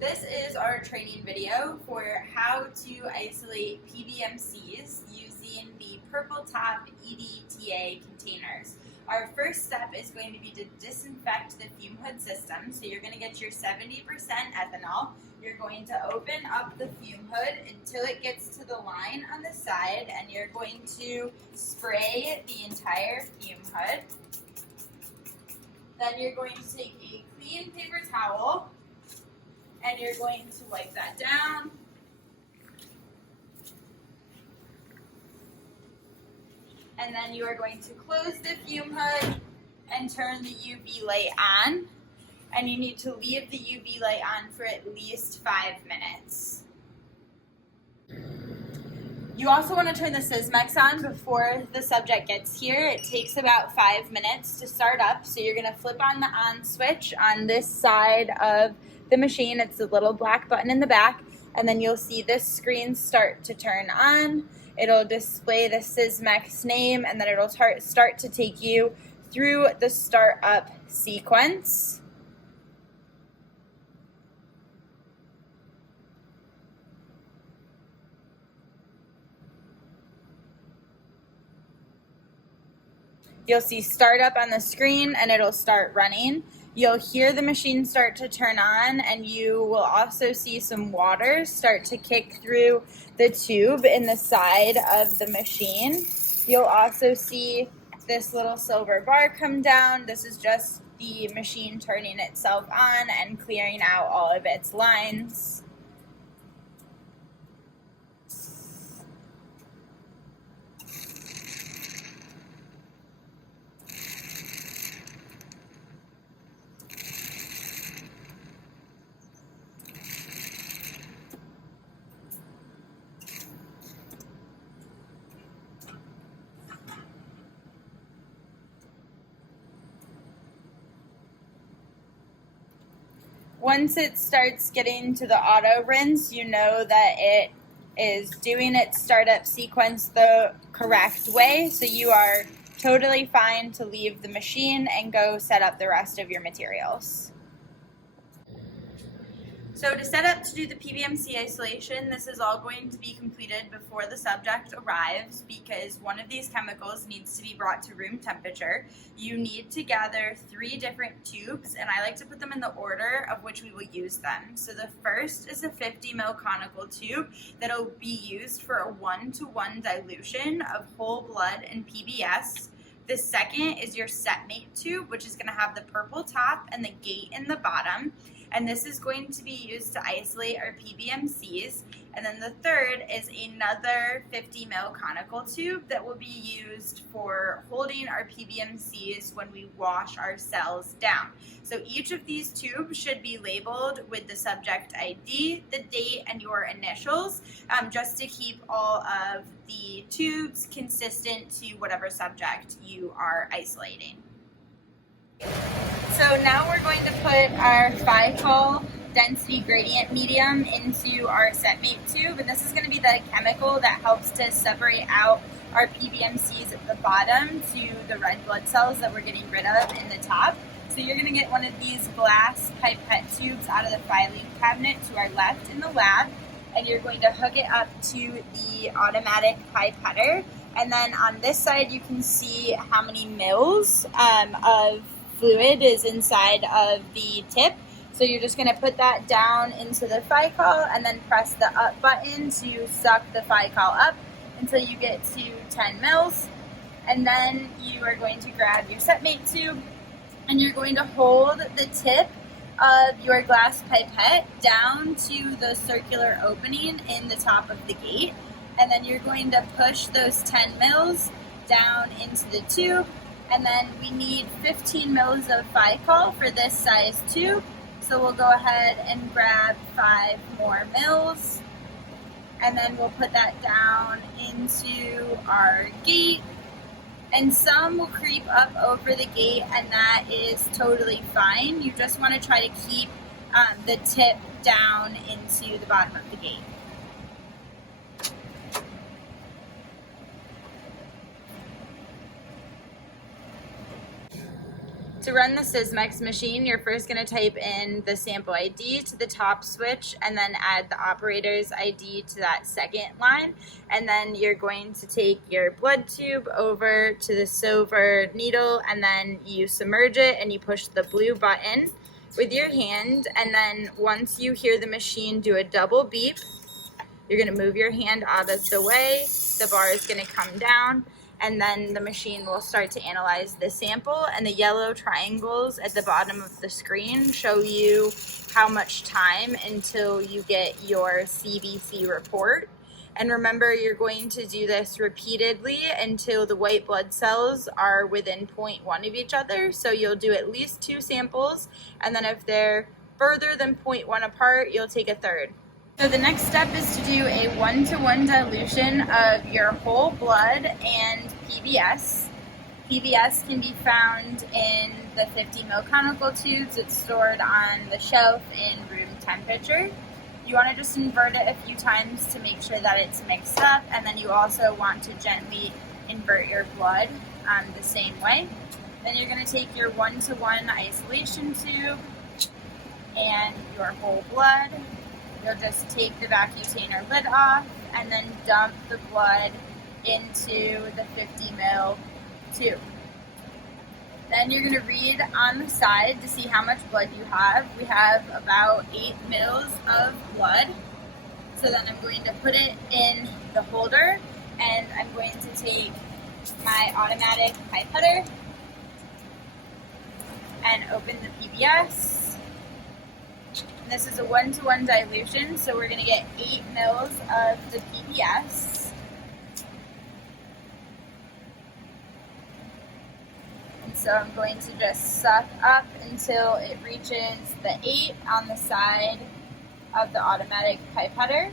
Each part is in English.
This is our training video for how to isolate PBMCs using the purple top EDTA containers. Our first step is going to be to disinfect the fume hood system. So you're going to get your 70% ethanol. You're going to open up the fume hood until it gets to the line on the side, and you're going to spray the entire fume hood. Then you're going to take a clean paper towel and you're going to wipe that down. And then you are going to close the fume hood and turn the UV light on. And you need to leave the UV light on for at least 5 minutes. You also want to turn the Sysmex on before the subject gets here. It takes about 5 minutes to start up. So you're going to flip on the on switch on this side of the machine. It's the little black button in the back, and then you'll see this screen start to turn on. It'll display the Sysmex name, and then it'll start to take you through the startup sequence. You'll see startup on the screen and it'll start running. You'll hear the machine start to turn on, and you will also see some water start to kick through the tube in the side of the machine. You'll also see this little silver bar come down. This is just the machine turning itself on and clearing out all of its lines. Once it starts getting to the auto rinse, you know that it is doing its startup sequence the correct way, so you are totally fine to leave the machine and go set up the rest of your materials. So to set up to do the PBMC isolation, this is all going to be completed before the subject arrives, because one of these chemicals needs to be brought to room temperature. You need to gather 3 different tubes, and I like to put them in the order of which we will use them. So the first is a 50 ml conical tube that'll be used for a 1-to-1 dilution of whole blood and PBS. The second is your setmate tube, which is going to have the purple top and the gate in the bottom. And this is going to be used to isolate our PBMCs. And then the third is another 50 ml conical tube that will be used for holding our PBMCs when we wash our cells down. So each of these tubes should be labeled with the subject ID, the date, and your initials, just to keep all of the tubes consistent to whatever subject you are isolating. So now we're going to put our Phycol density gradient medium into our setmate tube, and this is going to be the chemical that helps to separate out our PBMCs at the bottom to the red blood cells that we're getting rid of in the top. So you're going to get one of these glass pipette tubes out of the filing cabinet to our left in the lab, and you're going to hook it up to the automatic pipetter. And then on this side you can see how many mils of fluid is inside of the tip. So you're just going to put that down into the Phycol and then press the up button to suck the Phycol up until you get to 10 mils. And then you are going to grab your setmate tube and you're going to hold the tip of your glass pipette down to the circular opening in the top of the gate. And then you're going to push those 10 mils down into the tube. And then we need 15 mils of Phycol for this size tube. So we'll go ahead and grab 5 more mils. And then we'll put that down into our gate. And some will creep up over the gate, and that is totally fine. You just want to try to keep the tip down into the bottom of the gate. To run the Sysmex machine, you're first going to type in the sample ID to the top switch and then add the operator's ID to that second line. And then you're going to take your blood tube over to the silver needle and then you submerge it and you push the blue button with your hand. And then once you hear the machine do a double beep, you're going to move your hand out of the way. The bar is going to come down. And then the machine will start to analyze the sample, and the yellow triangles at the bottom of the screen show you how much time until you get your CBC report. And remember, you're going to do this repeatedly until the white blood cells are within 0.1 of each other. So you'll do at least 2 samples, and then if they're further than 0.1 apart, you'll take a third. So the next step is to do a 1-to-1 dilution of your whole blood and PBS. PBS can be found in the 50 ml conical tubes. It's stored on the shelf in room temperature. You want to just invert it a few times to make sure that it's mixed up, and then you also want to gently invert your blood the same way. Then you're going to take your 1-to-1 isolation tube and your whole blood. You'll just take the vacutainer lid off and then dump the blood into the 50 ml tube. Then you're going to read on the side to see how much blood you have. We have about 8 mils of blood. So then I'm going to put it in the holder, and I'm going to take my automatic pipetter and open the PBS. This is a 1-to-1 dilution, so we're going to get 8 mils of the PBS. And so I'm going to just suck up until it reaches the 8 on the side of the automatic pipetter.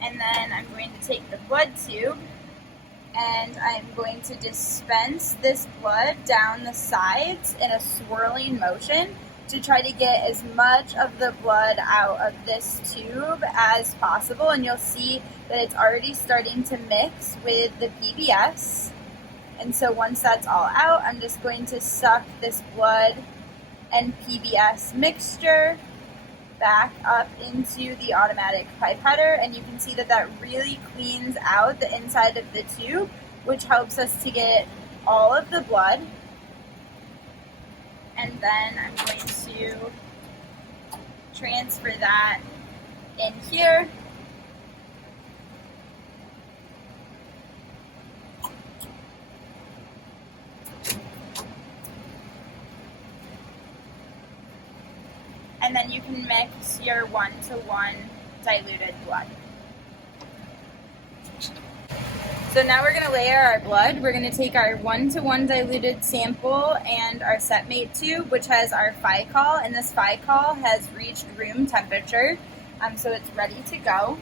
And then I'm going to take the blood tube and I'm going to dispense this blood down the sides in a swirling motion to try to get as much of the blood out of this tube as possible. And you'll see that it's already starting to mix with the PBS. And so once that's all out, I'm just going to suck this blood and PBS mixture back up into the automatic pipetter, and you can see that that really cleans out the inside of the tube, which helps us to get all of the blood. And then I'm going to transfer that in here. And then you can mix your 1-to-1 diluted blood. So now we're going to layer our blood. We're going to take our 1-to-1 diluted sample and our setmate tube, which has our phycol, and this phycol has reached room temperature, so it's ready to go.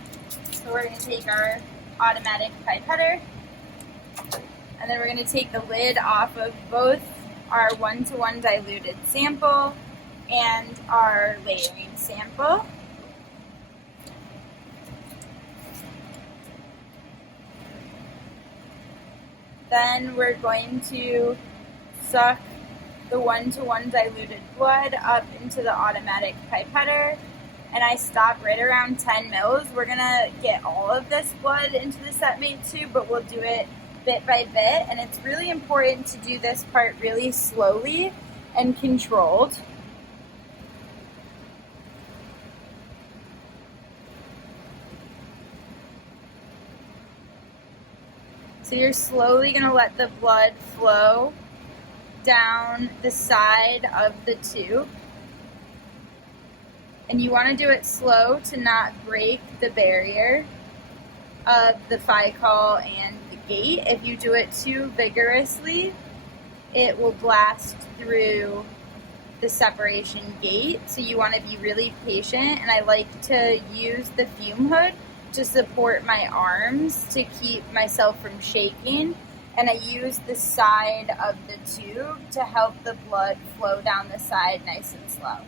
So we're going to take our automatic pipetter, and then we're going to take the lid off of both our 1-to-1 diluted sample and our layering sample. Then we're going to suck the 1-to-1 diluted blood up into the automatic pipetter, and I stop right around 10 mils. We're gonna get all of this blood into the setmate tube, but we'll do it bit by bit, and it's really important to do this part really slowly and controlled. So you're slowly going to let the blood flow down the side of the tube. And you want to do it slow to not break the barrier of the phycol and the gate. If you do it too vigorously, it will blast through the separation gate. So you want to be really patient, and I like to use the fume hood to support my arms to keep myself from shaking, and I use the side of the tube to help the blood flow down the side nice and slow.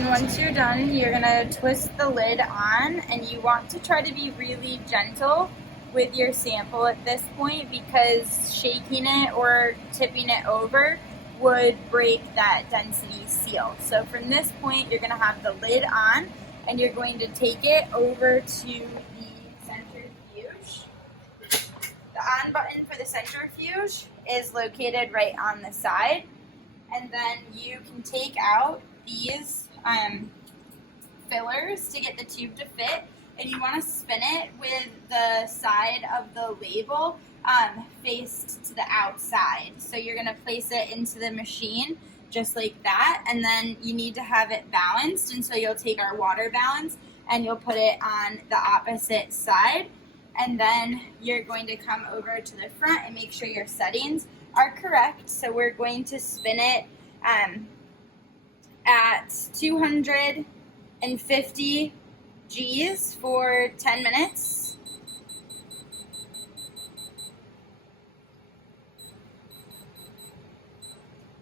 And once you're done, you're gonna twist the lid on, and you want to try to be really gentle with your sample at this point, because shaking it or tipping it over would break that density seal. So from this point, you're gonna have the lid on, and you're going to take it over to the centrifuge. The on button for the centrifuge is located right on the side, and then you can take out these fillers to get the tube to fit, and you want to spin it with the side of the label faced to the outside. So you're going to place it into the machine just like that, and then you need to have it balanced, and so you'll take our water balance and you'll put it on the opposite side, and then you're going to come over to the front and make sure your settings are correct. So we're going to spin it at 250 G's for 10 minutes.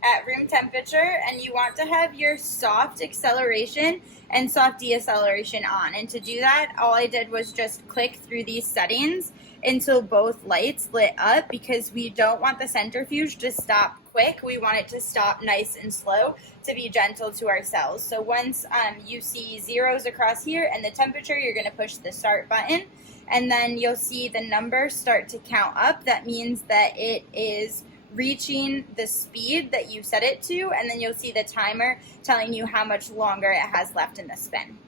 At room temperature, and you want to have your soft acceleration and soft deceleration on. And to do that, all I did was just click through these settings until both lights lit up, because we don't want the centrifuge to stop quick. We want it to stop nice and slow to be gentle to our cells. So once you see zeros across here and the temperature, you're going to push the start button, and then you'll see the numbers start to count up. That means that it is reaching the speed that you set it to, and then you'll see the timer telling you how much longer it has left in the spin.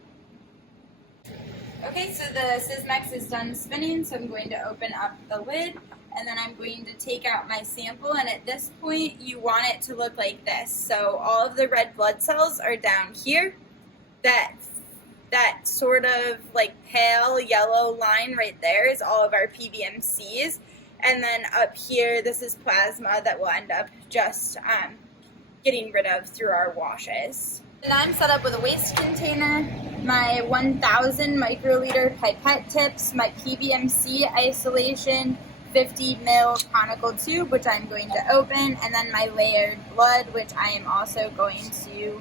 Okay, so the Sysmex is done spinning, so I'm going to open up the lid, and then I'm going to take out my sample, and at this point you want it to look like this. So all of the red blood cells are down here. That sort of like pale yellow line right there is all of our PBMCs. And then up here, this is plasma that we'll end up just getting rid of through our washes. And I'm set up with a waste container, my 1,000 microliter pipette tips, my PBMC isolation 50 mil conical tube, which I'm going to open, and then my layered blood, which I am also going to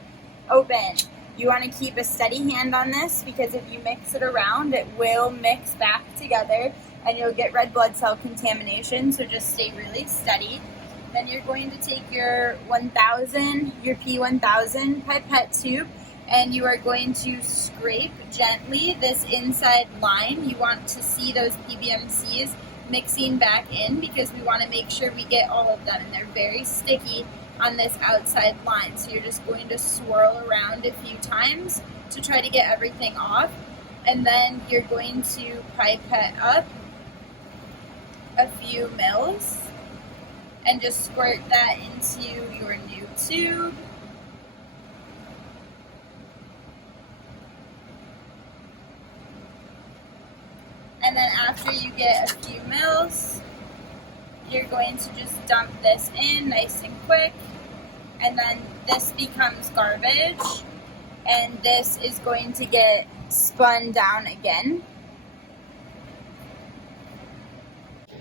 open. You want to keep a steady hand on this, because if you mix it around, it will mix back together and you'll get red blood cell contamination, so just stay really steady. Then you're going to take your P1000 pipette tube, and you are going to scrape gently this inside line. You want to see those PBMCs mixing back in, because we want to make sure we get all of them, and they're very sticky on this outside line. So you're just going to swirl around a few times to try to get everything off, and then you're going to pipette up a few mils and just squirt that into your new tube. And then after you get a few mils, you're going to just dump this in nice and quick, and then this becomes garbage, and this is going to get spun down again.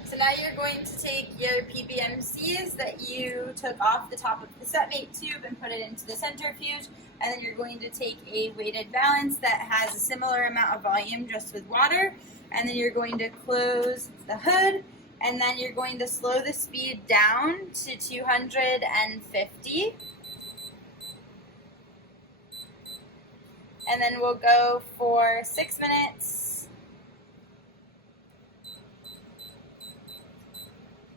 So now you're going to take your PBMCs that you took off the top of the setmate tube and put it into the centrifuge, and then you're going to take a weighted balance that has a similar amount of volume just with water, and then you're going to close the hood, and then you're going to slow the speed down to 250. And then we'll go for 6 minutes.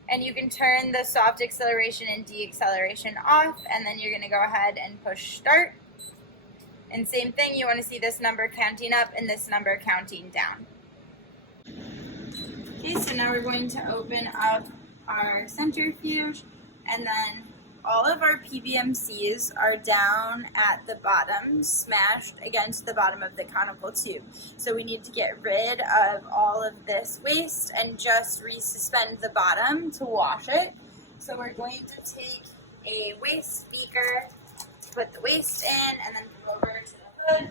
And you can turn the soft acceleration and deceleration off, and then you're going to go ahead and push start. And same thing, you want to see this number counting up and this number counting down. Okay, so now we're going to open up our centrifuge, and then all of our PBMCs are down at the bottom, smashed against the bottom of the conical tube. So we need to get rid of all of this waste and just resuspend the bottom to wash it. So we're going to take a waste beaker to put the waste in, and then go over to the hood.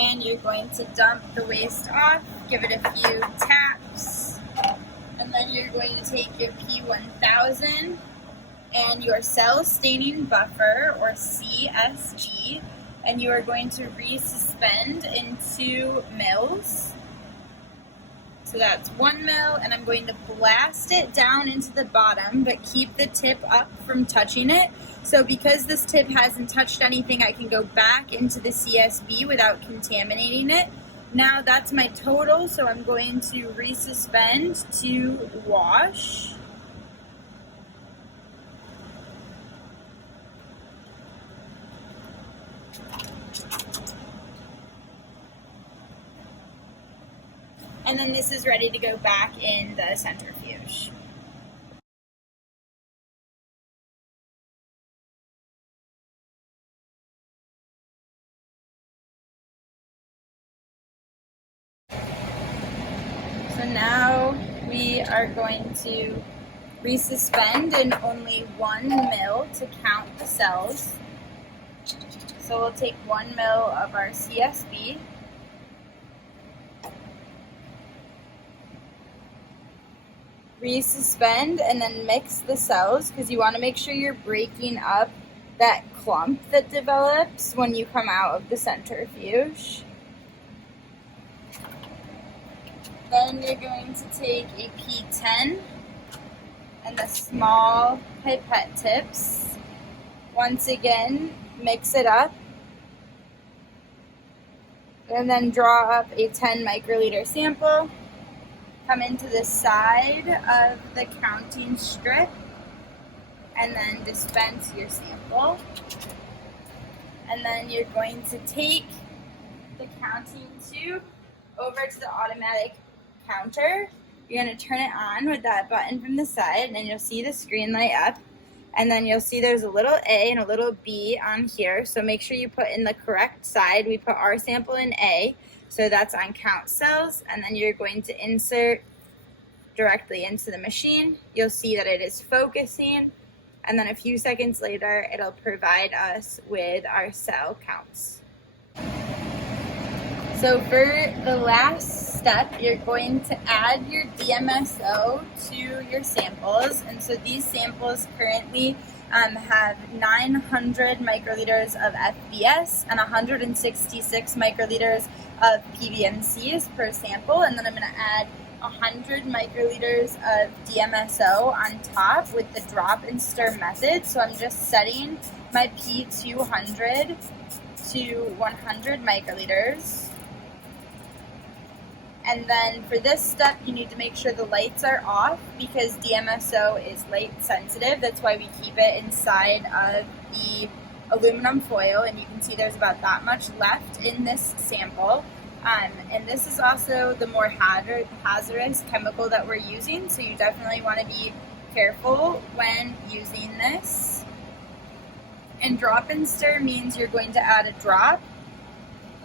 And you're going to dump the waste off, give it a few taps, and then you're going to take your P1000 and your cell staining buffer, or CSB, and you are going to resuspend in 2 mils. So that's 1 mil, and I'm going to blast it down into the bottom, but keep the tip up from touching it. So because this tip hasn't touched anything, I can go back into the CSB without contaminating it. Now that's my total, so I'm going to resuspend to wash. And then this is ready to go back in the centrifuge. So now we are going to resuspend in only 1 mil to count the cells. So we'll take 1 mil of our CSB. Resuspend and then mix the cells, because you want to make sure you're breaking up that clump that develops when you come out of the centrifuge. Then you're going to take a P10 and the small pipette tips. Once again, mix it up. And then draw up a 10 microliter sample. Come into the side of the counting strip and then dispense your sample. And then you're going to take the counting tube over to the automatic counter. You're going to turn it on with that button from the side, and you'll see the screen light up. And then you'll see there's a little A and a little B on here. So make sure you put in the correct side. We put our sample in A. So that's on count cells, and then you're going to insert directly into the machine. You'll see that it is focusing, and then a few seconds later, it'll provide us with our cell counts. So for the last step, you're going to add your DMSO to your samples, and so these samples currently have 900 microliters of FBS and 166 microliters of PBMCs per sample, and then I'm going to add 100 microliters of DMSO on top with the drop and stir method. So I'm just setting my P200 to 100 microliters. And then for this step, you need to make sure the lights are off, because DMSO is light sensitive. That's why we keep it inside of the aluminum foil, and you can see there's about that much left in this sample. And this is also the more hazardous chemical that we're using, so you definitely want to be careful when using this. And drop and stir means you're going to add a drop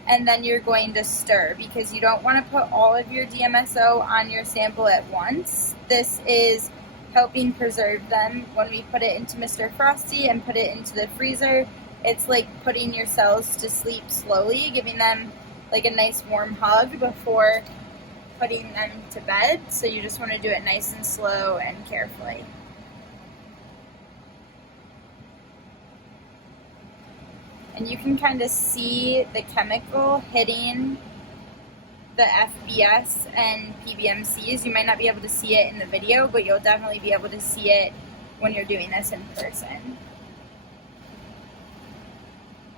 and then you're going to stir, because you don't want to put all of your DMSO on your sample at once. This is helping preserve them. When we put it into Mr. Frosty and put it into the freezer, it's like putting your cells to sleep slowly, giving them like a nice warm hug before putting them to bed. So you just want to do it nice and slow and carefully. And you can kind of see the chemical hitting the FBS and PBMCs. You might not be able to see it in the video, but you'll definitely be able to see it when you're doing this in person.